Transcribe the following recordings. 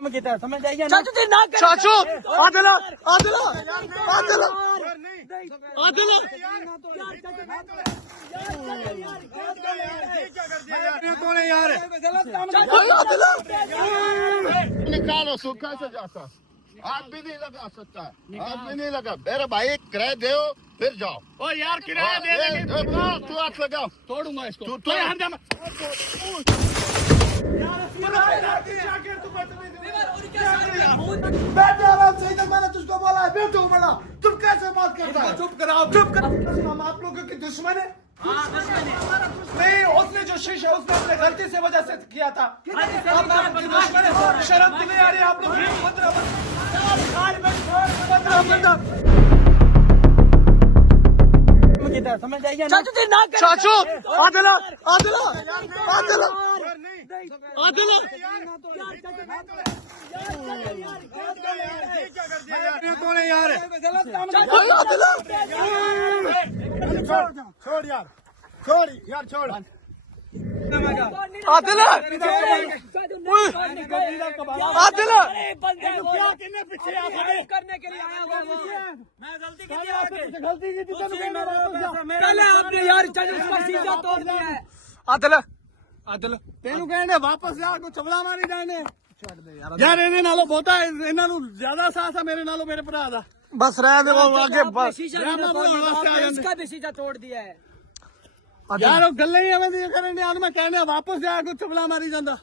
समझ जाइए चाचू आदिला आदिला आदिला आदिला कौन है यार? निकालो सूखा से जाता हाथ भी नहीं लगा सकता हाथ भी नहीं लगा मेरे भाई किराया दो फिर जाओ। ओ यार किराया दे देंगे तू हाथ लगाओ तोड़ूंगा इसको तू बैठ आराम से, इधर मैंने तुझको बोला है बैठो बड़ा, तुम कैसे बात करता है? चुप कराओ चुप कर। हम आप लोगों के दुश्मन है? नहीं, उसने जो शीशा उसने अपने गलती से वजह से किया था। आप आपके दुश्मन है, शर्म तो नहीं आ रही आप लोग? समझ जाइए चाचू आदिला आदिला आदिला आदिला कौन है यार? आदिला छोड़ यार छोड़ यार छोड़ आदिला आदिला पीछे करने के लिए आया हुआ वो। मैं गलती की थी आपकी। गलती की थी पहले आपने यार उसका शीशा तोड़ दिया है। आदिला आदिला तेनू कहने वापस जा को चबला मारी जाने यार ਇਹਦੇ ਨਾਲੋਂ ਬਹੁਤਾ ਇਹਨਾਂ ਨੂੰ ਜ਼ਿਆਦਾ ਸਾਥ ਆ ਮੇਰੇ ਨਾਲੋਂ ਮੇਰੇ ਭਰਾ ਦਾ। बस रह दे वो आगे बस शीशा भी ना तोड़ दिया, आपने इसका भी शीशा तोड़ दिया है। यार ਉਹ ਗੱਲਾਂ ਹੀ ਐਵੇਂ ਦੀਆਂ ਕਰਨ ਦੇ ਮੈਂ ਕਹਿੰਦਾ ਵਾਪਸ ਜਾ को चबला मारी ਜਾਂਦਾ।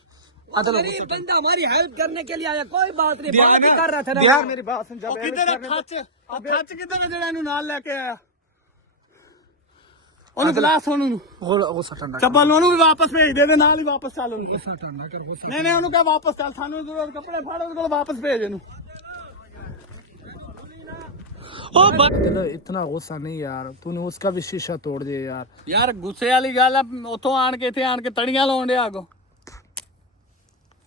गरीब बंदा हमारी हेल्प करने के लिए आया, कोई बात नहीं, बात ही कर रहा था ना। बिहार मेरी बात सुन ਉਹ ਕਿੱਧਰ ਆ ਖੱਚ? ਉਹ ਖੱਚ ਕਿੱਧਰ ਆ ਜਿਹੜਾ ਇਹਨੂੰ ਨਾਲ ਲੈ ਕੇ ਆਇਆ? ਉਹਨੂੰ ਬੁਲਾ ਸੋਨੂੰ ਨੂੰ वो सटन ਚੱਬਲ ਉਹਨੂੰ ਵੀ ਵਾਪਸ ਭੇਜ ਦੇ ਨਾਲ ਹੀ ਵਾਪਸ ਚੱਲ ਉਹਨੂੰ। ਨਹੀਂ ਉਹਨੂੰ ਕਹ ਵਾਪਸ ਚੱਲ ਸਾਨੂੰ ਜ਼ਰੂਰ ਕੱਪੜੇ ਫੜ ਉਹਦੇ ਕੋਲ ਵਾਪਸ ਭੇਜ ਇਹਨੂੰ। चलो इतना गुस्सा नहीं यार, तूने उसका भी शीशा तोड़ दिया यार। यार गुस्से वाली गल है उतो आन के इथे आन के तड़ियां लाउन दे आगो।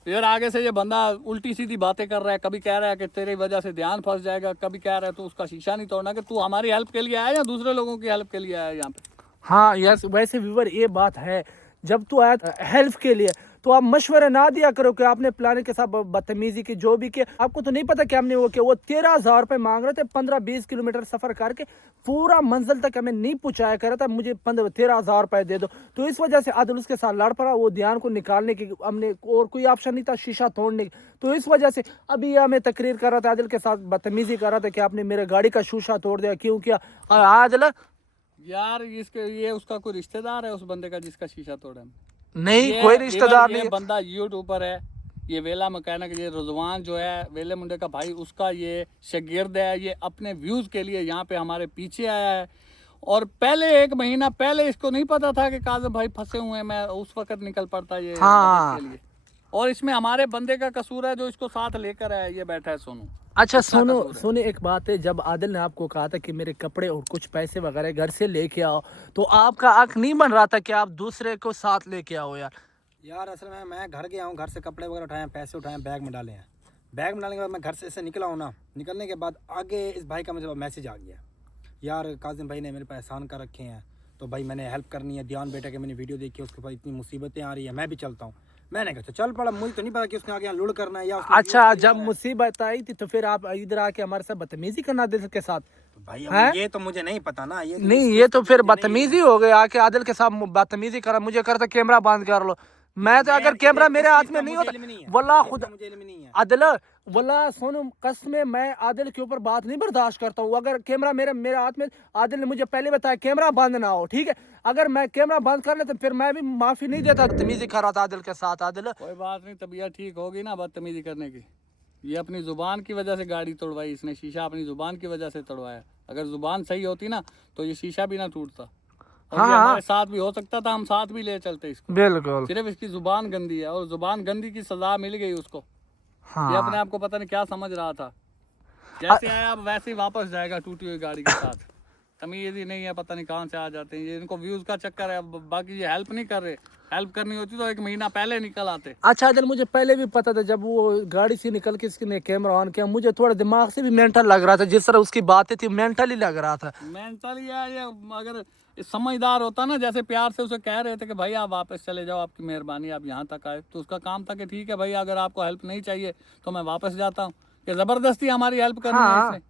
फिर आगे से ये बंदा उल्टी सीधी बातें कर रहा है, कभी कह रहा है कि तेरी वजह से ध्यान फंस जाएगा, कभी कह रहा है तू उसका शीशा नहीं तोड़ना, कि तू हमारी हेल्प के लिए आया या दूसरे लोगों की हेल्प के लिए आया यहाँ पे? हाँ यस, वैसे व्यूवर ये बात है, जब तू आया हेल्प के लिए तो आप मशवरा ना दिया करो कि आपने प्लान के साथ बदतमीजी की, जो भी किया। आपको तो नहीं पता कि हमने वो किया। वो 13,000 रुपये मांग रहे थे, 15-20 किलोमीटर सफर करके पूरा मंजिल तक हमें नहीं पहुंचाया कर रहा था। मुझे 13,000 रुपये दे दो, तो इस वजह से आदिल उसके साथ लड़ पड़ा। वो ध्यान को निकालने की हमने और कोई ऑप्शन नहीं था शीशा तोड़ने की, तो इस वजह से अभी हमें तकरीर कर रहा था, आदिल के साथ बदतमीजी कर रहा था कि आपने मेरे गाड़ी का शीशा तोड़ दिया, क्यों किया? आदिल यार इसके ये उसका कोई रिश्तेदार है उस बंदे का जिसका शीशा तोड़ा? नहीं, कोई रिश्तेदार ये नहीं। बंदा यूट्यूबर है, ये वेला मैकेनिक, ये रुजवान जो है वेले मुंडे का भाई, उसका ये शागिर्द है। ये अपने व्यूज के लिए यहाँ पे हमारे पीछे आया है। और पहले 1 महीना पहले इसको नहीं पता था कि काज़म भाई फंसे हुए हैं, मैं उस वक्त निकल पड़ता ये हाँ। के लिए। और इसमें हमारे बंदे का कसूर है जो इसको साथ लेकर आया, ये बैठा है सोनू। अच्छा सोनू एक बात है, जब आदिल ने आपको कहा था कि मेरे कपड़े और कुछ पैसे वगैरह घर से लेके आओ, तो आपका हक नहीं बन रहा था कि आप दूसरे को साथ लेके आओ? यार असल में मैं घर गया हूँ, घर से कपड़े वगैरह उठाए, पैसे उठाए, बैग में डाले हैं। बैग में डालने के बाद मैं घर से ऐसे निकला हूँ ना, निकलने के बाद आगे इस भाई का मुझे मैसेज आ गया, यार काजिम भाई ने मेरे पे एहसान कर रखे हैं, तो भाई मैंने हेल्प करनी है। ध्यान बेटा के मैंने वीडियो देखी, उसके पास इतनी मुसीबतें आ रही है, मैं भी चलता हूँ। मैंने कहा चल पड़ा, मुझे तो नहीं पता कि उसने आगे लुड़ करना है या अच्छा, जब मुसीबत आई थी तो फिर आप इधर आके हमारे साथ बदतमीजी करना दिल के साथ? भाई ये तो मुझे नहीं पता ना, ये नहीं, ये तो फिर बदतमीजी हो गई। आके आदिल के साथ बदतमीजी करा, मुझे करता कैमरा बंद कर लो। मैं तो अगर कैमरा मेरे हाथ में नहीं होता, वल्लाह खुद आदिल, वल्लाह सोनू कसम, मैं आदिल के ऊपर बात नहीं बर्दाश्त करता हूँ। अगर कैमरा मेरे हाथ में, आदिल ने मुझे पहले बताया कैमरा बंद ना हो, ठीक है? अगर मैं कैमरा बंद कर लेता फिर मैं भी माफी नहीं देता। बदतमीजी कर रहा था आदिल के साथ। आदिल कोई बात नहीं, तबीयत ठीक होगी ना बदतमीजी करने की। ये अपनी जुबान की वजह से गाड़ी तोड़वाई इसने, शीशा अपनी जुबान की वजह से तोड़वाया। अगर जुबान सही होती ना तो ये शीशा भी ना टूटता। और ये हमारे साथ भी हो सकता था, हम साथ भी ले चलते इसको। बिल्कुल, सिर्फ इसकी जुबान गंदी है, और जुबान गंदी की सजा मिल गई उसको। हाँ। ये अपने आप को पता नहीं क्या समझ रहा था, जैसे आया अब वैसे ही वापस जाएगा टूटी हुई गाड़ी के साथ। तमीज ही नहीं है, पता नहीं कहाँ से आ जाते हैं ये, इनको व्यूज का चक्कर है। बाकी ये हेल्प नहीं कर रहे, हेल्प करनी होती तो 1 महीना पहले निकल आते। अच्छा आदिल, मुझे पहले भी पता था, जब वो गाड़ी से निकल के इसने कैमरा ऑन किया, मुझे थोड़ा दिमाग से भी मेंटल लग रहा था। जिस तरह उसकी बातें थी मेंटली लग रहा था। मेंटली है ये, अगर समझदार होता ना, जैसे प्यार से उसे कह रहे थे कि भाई आप वापस चले जाओ, आपकी मेहरबानी, आप यहाँ तक आए, तो उसका काम था कि ठीक है भाई अगर आपको हेल्प नहीं चाहिए तो मैं वापस जाता हूँ। कि ज़बरदस्ती हमारी हेल्प करनी है इसने,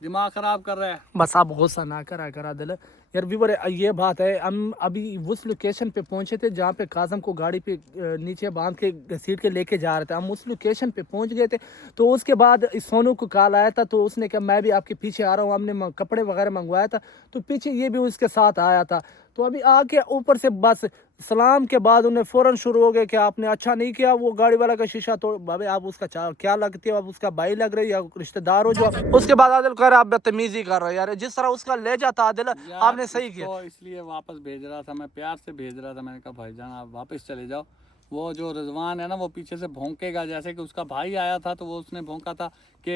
दिमाग ख़राब कर रहा है। बस आप गुस्सा ना करा दिल यार व्यूवर, ये बात है। हम अभी उस लोकेशन पे पहुंचे थे जहाँ पे काजम को गाड़ी पे नीचे बांध के घसीट के लेके जा रहे थे। हम उस लोकेशन पे पहुंच गए थे, तो उसके बाद इस सोनू को कॉल आया था, तो उसने कहा मैं भी आपके पीछे आ रहा हूँ। हमने कपड़े वगैरह मंगवाया था, तो पीछे ये भी उसके साथ आया था। तो अभी आके ऊपर से बस सलाम के बाद उन्हें फौरन शुरू हो गए कि आपने अच्छा नहीं किया, वो गाड़ी वाला का शीशा तोड़। भाई आप उसका क्या लगती हो, आप उसका भाई लग रही है या रिश्तेदार हो जो। उसके बाद आदिल कह रहा आप बदतमीजी कर रहे हो यार, जिस तरह उसका ले जाता आदिल आपने सही किया। इसलिए वापस भेज रहा था, मैं प्यार से भेज रहा था। मैंने कहा भाईजान आप वापस चले जाओ। वो जो रिजवान है ना, वो पीछे से भौंकेगा, जैसे कि उसका भाई आया था तो वो उसने भौंका था कि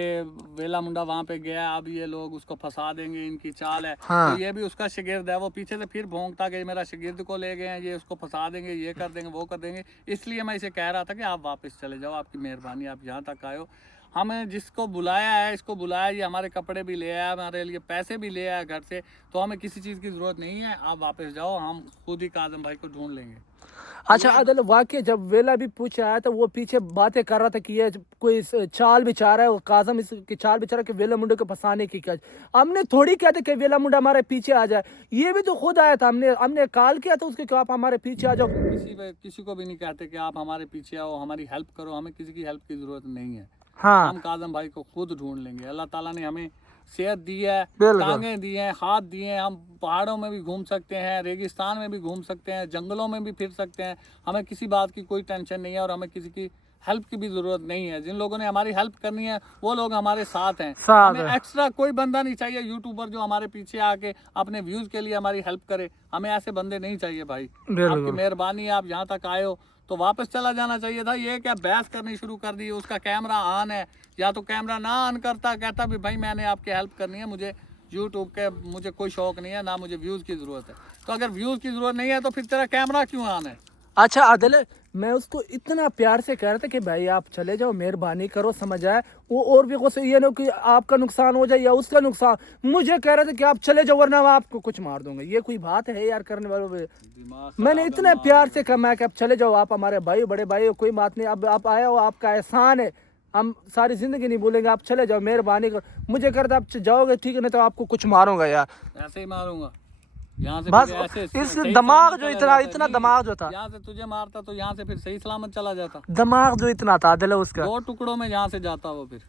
वेला मुंडा वहाँ पे गया, अब ये लोग उसको फंसा देंगे, इनकी चाल है। हाँ। तो ये भी उसका शागिर्द है, वो पीछे से फिर भौंकता कि मेरा शागिर्द को ले गए हैं, ये उसको फंसा देंगे, ये कर देंगे, वो कर देंगे। इसलिए मैं इसे कह रहा था कि आप वापस चले जाओ, आपकी मेहरबानी, आप यहाँ तक आए हो। हमें जिसको बुलाया है, इसको बुलाया, ये हमारे कपड़े भी ले आया, हमारे लिए पैसे भी ले आया घर से, तो हमें किसी चीज़ की ज़रूरत नहीं है। आप वापस जाओ, हम खुद ही काजम भाई को ढूंढ लेंगे। अच्छा आदिल, वाकई जब वेला भी पूछे आया था, वो पीछे बातें कर रहा था कि ये कोई चाल बिचारा है, वो काजम इसकी चाल बिचारा कि वेला मुंडे को फंसाने की। क्या हमने थोड़ी किया था कि वेला मुंडा हमारे पीछे आ जाए, ये भी तो खुद आया था। हमने कॉल किया था उसके कि आप हमारे पीछे आ जाओ। किसी को भी नहीं कहते कि आप हमारे पीछे आओ, हमारी हेल्प करो, हमें किसी की हेल्प की ज़रूरत नहीं है। हाँ, हम काजम भाई को खुद ढूंढ लेंगे। अल्लाह ताला ने हमें सेहत दी है, बिल्कुल। टांगें दी हैं, हाथ दिए हैं, हम पहाड़ों में भी घूम सकते हैं, रेगिस्तान में भी घूम सकते हैं, जंगलों में भी फिर सकते हैं। हमें किसी बात की कोई टेंशन नहीं है और हमें किसी की हेल्प की भी ज़रूरत नहीं है। जिन लोगों ने हमारी हेल्प करनी है वो लोग हमारे साथ हैं। हमें एक्स्ट्रा कोई बंदा नहीं चाहिए यूट्यूबर जो हमारे पीछे आके अपने व्यूज़ के लिए हमारी हेल्प करे। हमें ऐसे बंदे नहीं चाहिए भाई। आपकी मेहरबानी है, आप यहाँ तक आए हो तो वापस चला जाना चाहिए था। ये क्या बहस करनी शुरू कर दी। उसका कैमरा ऑन है, या तो कैमरा ना ऑन करता, कहता भी भाई मैंने आपकी हेल्प करनी है, मुझे यूट्यूब के मुझे कोई शौक नहीं है, ना मुझे व्यूज़ की ज़रूरत है। तो अगर व्यूज़ की ज़रूरत नहीं है तो फिर तेरा कैमरा क्यों ऑन है? अच्छा आदिल, मैं उसको इतना प्यार से कह रहा था कि भाई आप चले जाओ, मेहरबानी करो, समझ आए वो। और भी कुछ ये ना कि आपका नुकसान हो जाए या उसका नुकसान। मुझे कह रहे थे कि आप चले जाओ वरना मैं आपको कुछ मार दूंगा। ये कोई बात है यार करने वालों? मैंने इतना प्यार से कहा मैं कि आप चले जाओ, आप हमारे भाई, बड़े भाई हो, कोई बात नहीं, अब आप आए हो, आपका एहसान है, हम सारी जिंदगी नहीं भूलेंगे, आप चले जाओ, मेहरबानी करो। मुझे कहता आप जाओगे ठीक है, नहीं तो आपको कुछ मारूंगा यार। ऐसे ही मारूंगा यहाँ से, बस ऐसे इस सही दिमाग सलामत जो चला इतना जाता। दिमाग जो था, यहाँ से तुझे मारता तो यहाँ से फिर सही सलामत चला जाता। दिमाग जो इतना था आदिल उसका, 2 टुकड़ों में यहाँ से जाता वो फिर।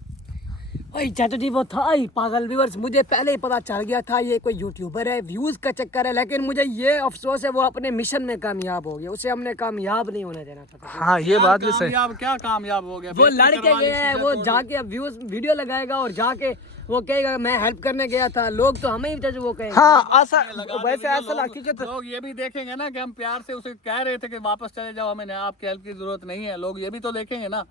ओए चाचा जी वो था ही पागल व्यूअर्स, मुझे पहले ही पता चल गया था ये कोई यूट्यूबर है, व्यूज का चक्कर है। लेकिन मुझे ये अफसोस है वो अपने मिशन में कामयाब हो गया, उसे हमने कामयाब नहीं होने देना था। हाँ ये बात भी सही। कामयाब क्या कामयाब हो गया? वो लड़के गए हैं, वो जाके अब व्यूज वीडियो लगाएगा और जाके वो कहेगा मैं हेल्प करने गया था। लोग तो हमें ही वो कहेंगे। हाँ ऐसा, वैसे ऐसा हकीकत लोग ये भी देखेंगे ना कि हम प्यार से उसे कह रहे थे कि वापस चले जाओ, हमें आपकी हेल्प की जरूरत नहीं है। लोग ये भी तो देखेंगे ना।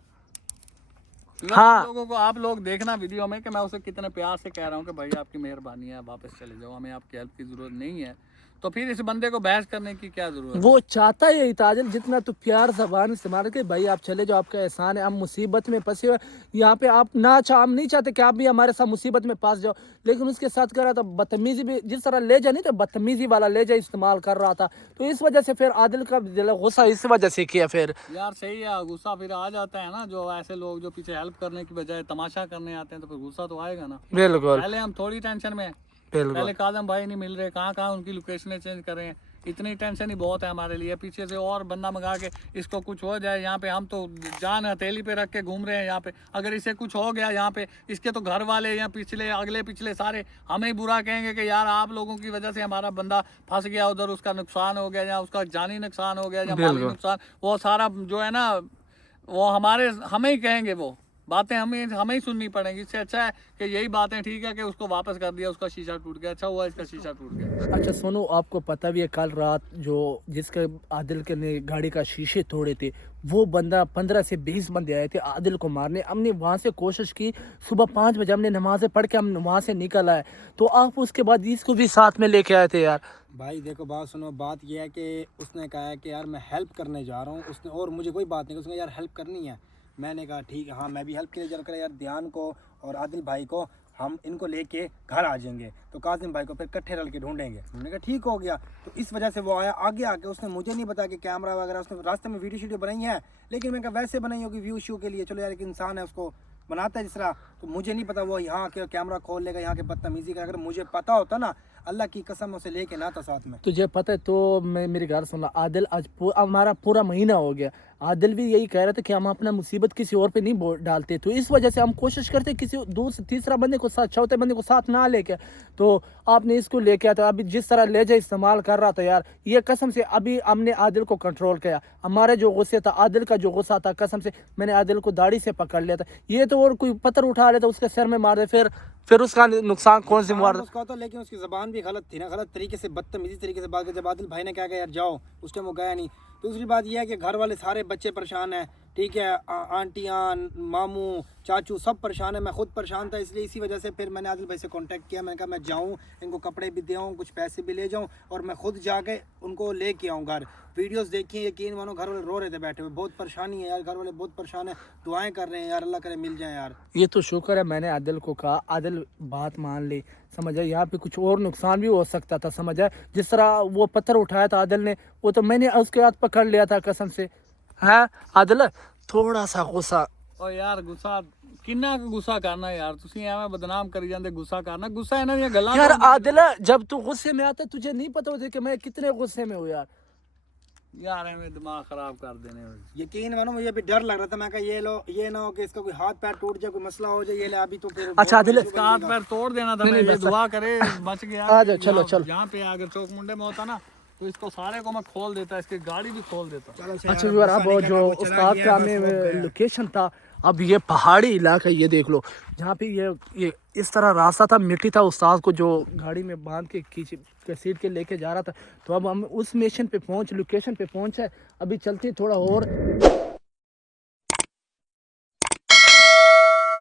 हाँ। लोगों को आप लोग देखना वीडियो में कि मैं उसे कितने प्यार से कह रहा हूँ कि भाई आपकी मेहरबानी है, वापस चले जाओ, हमें आपकी हेल्प की जरूरत नहीं है। तो फिर इस बंदे को बहस करने की क्या जरूरत है? वो चाहता है यही ताजिल, जितना तू प्यार जबान इस्तेमाल के भाई आप चले जाओ, आपका एहसान है, हम मुसीबत में फंसे हुए यहाँ पे, आप ना हम नहीं चाहते कि आप भी हमारे साथ मुसीबत में फंस जाओ। लेकिन उसके साथ कर रहा था बदतमीजी भी, जिस तरह लेजा नहीं तो बदतमीजी वाला लेजा इस्तेमाल कर रहा था। तो इस वजह से फिर आदिल का गुस्सा इस वजह से किया। फिर यार सही है, गुस्सा फिर आ जाता है ना। जो ऐसे लोग जो पीछे हेल्प करने की बजाय तमाशा करने आते हैं तो फिर गुस्सा तो आएगा ना। बिल्कुल पहले हम थोड़ी टेंशन में, बिल्कुल। पहले काजम भाई नहीं मिल रहे, कहाँ कहाँ उनकी लोकेशनें चेंज कर रहे हैं, इतनी टेंशन ही बहुत है हमारे लिए। पीछे से और बंदा मंगा के इसको कुछ हो जाए, यहाँ पे हम तो जान हथेली पे रख के घूम रहे हैं यहाँ पे। अगर इसे कुछ हो गया यहाँ पे, इसके तो घर वाले या पिछले अगले पिछले सारे हमें ही बुरा कहेंगे कि यार आप लोगों की वजह से हमारा बंदा फंस गया उधर, उसका नुकसान हो गया या उसका जानी नुकसान हो गया या माली नुकसान। वो सारा जो है ना वो हमें ही कहेंगे, वो बातें हमें ही सुननी पड़ेंगी। इससे अच्छा है कि यही बातें ठीक है कि उसको वापस कर दिया, उसका शीशा टूट गया, अच्छा हुआ इसका शीशा टूट गया। अच्छा सुनो, आपको पता भी है कल रात जो जिसके आदिल के ने गाड़ी का शीशे तोड़े थे, वो बंदा 15 से 20 बंदे आए थे आदिल को मारने। हमने वहाँ से कोशिश की, सुबह 5 बजे हमने नमाज़ें पढ़ के हम वहाँ से निकल आए, तो आप उसके बाद इसको भी साथ में लेके आए थे यार। भाई देखो बात सुनो, बात यह है कि उसने कहा है कि यार मैं हेल्प करने जा रहा हूँ, उसने और मुझे कोई बात नहीं, उसने यार हेल्प करनी है। मैंने कहा ठीक है, हाँ मैं भी हेल्प के लिए कर यार ध्यान को और आदिल भाई को हम इनको लेके घर आ जाएंगे। तो कासिम भाई को फिर इकट्ठे रल के ढूंढेंगे। हमने कहा ठीक हो गया। तो इस वजह से वो आया आगे आके, उसने मुझे नहीं बताया कि कैमरा वगैरह, उसने रास्ते में वीडियो बनाई है, लेकिन मैंने कहा वैसे बनाई होगी व्यू शू के लिए, चलो यार एक इंसान है उसको बनाता है जिस तरह। तो मुझे नहीं पता वो यहाँ के कैमरा खोल लेगा, यहाँ के बदतमीजी का। अगर मुझे पता होता ना, अल्लाह की कसम उसे लेके ना था साथ में। तुझे पता है, तो मैं मेरी घर सुन, आदिल आज हमारा पूरा महीना हो गया, आदिल भी यही कह रहा था कि हम अपना मुसीबत किसी और पे नहीं डालते, तो इस वजह से हम कोशिश करते किसी दूर से तीसरा बंदे को साथ, चौथे बंदे को साथ ना लेके। तो आपने इसको लेके आया, तो अभी जिस तरह लेजा इस्तेमाल कर रहा था यार, ये कसम से अभी हमने आदिल को कंट्रोल किया। हमारे जो गुस्से था, आदिल का जो गुस्सा था, कसम से मैंने आदिल को दाढ़ी से पकड़ लिया था। ये तो और कोई पत्थर उठा लेता उसके सिर में मार दे, फिर उसका नुकसान कौन जिम्मेवार? उसका तो, लेकिन उसकी ज़बान भी गलत थी ना, गलत तरीके से, बदतमीजी तरीके से बात की। जब आदिल भाई ने कहा कि यार जाओ, उस टाइम वो गया नहीं। दूसरी बात यह है कि घर वाले सारे बच्चे परेशान हैं, ठीक है, आंटियाँ, मामू, चाचू सब परेशान है, मैं खुद परेशान था। इसलिए इसी वजह से फिर मैंने आदिल भाई से कांटेक्ट किया। मैंने कहा मैं जाऊँ, इनको कपड़े भी दे आऊँ, कुछ पैसे भी ले जाऊँ, और मैं खुद जाके उनको लेके आऊँ घर। वीडियोस देखिए, यकीन मानो घर वाले रो रहे थे बैठे हुए, बहुत परेशानी है यार, घर वाले बहुत परेशान है, दुआएं कर रहे हैं यार, अल्लाह करे मिल जाए यार। ये तो शुक्र है मैंने आदिल को कहा, आदिल बात मान ली, समझा। यहाँ पे कुछ और नुकसान भी हो सकता था, समझा। जिस तरह वो पत्थर उठाया था आदिल ने, वो तो मैंने उसके हाथ पकड़ लिया था कसम से। है आदिल, थोड़ा सा गुस्सा। और यार गुस्सा किन्ना गुस्सा करना यार, तुसी एवें बदनाम करी जांदे, गुस्सा करना, गुस्सा है ना ये गल्लां। यार आदिल, जब तू गुस्से में आता तुझे नहीं पता होता कि मैं कितने गुस्से में हूँ यार। यार एवें दिमाग खराब कर देने हो। यकीन मानो मुझे भी डर लग रहा था। मैं कहा ये लो, ये ना हो कि इसका कोई हाथ पैर टूट जाए, कोई मसला हो जाए, ये ले अभी तो फिर अच्छा आदिल, इसका हाथ पैर तोड़ देना था। मैं ये दुआ करे बच गया। आ जाओ, चलो चलो। यहाँ पे अगर चौक मुंडे में होता ना, तो इसको सारे को मैं खोल देता, इसकी गाड़ी भी खोल देता। अच्छा व्यूअर, अब जो उस्ताद का हमें लोकेशन था, अब ये पहाड़ी इलाका, ये देख लो, जहाँ पे ये इस तरह रास्ता था, मिट्टी था, उस्ताद को जो गाड़ी में बांध के खींच सीट के लेके जा रहा था। तो अब हम उस मिशन पे लोकेशन पे पहुंचे। अभी चलते थोड़ा और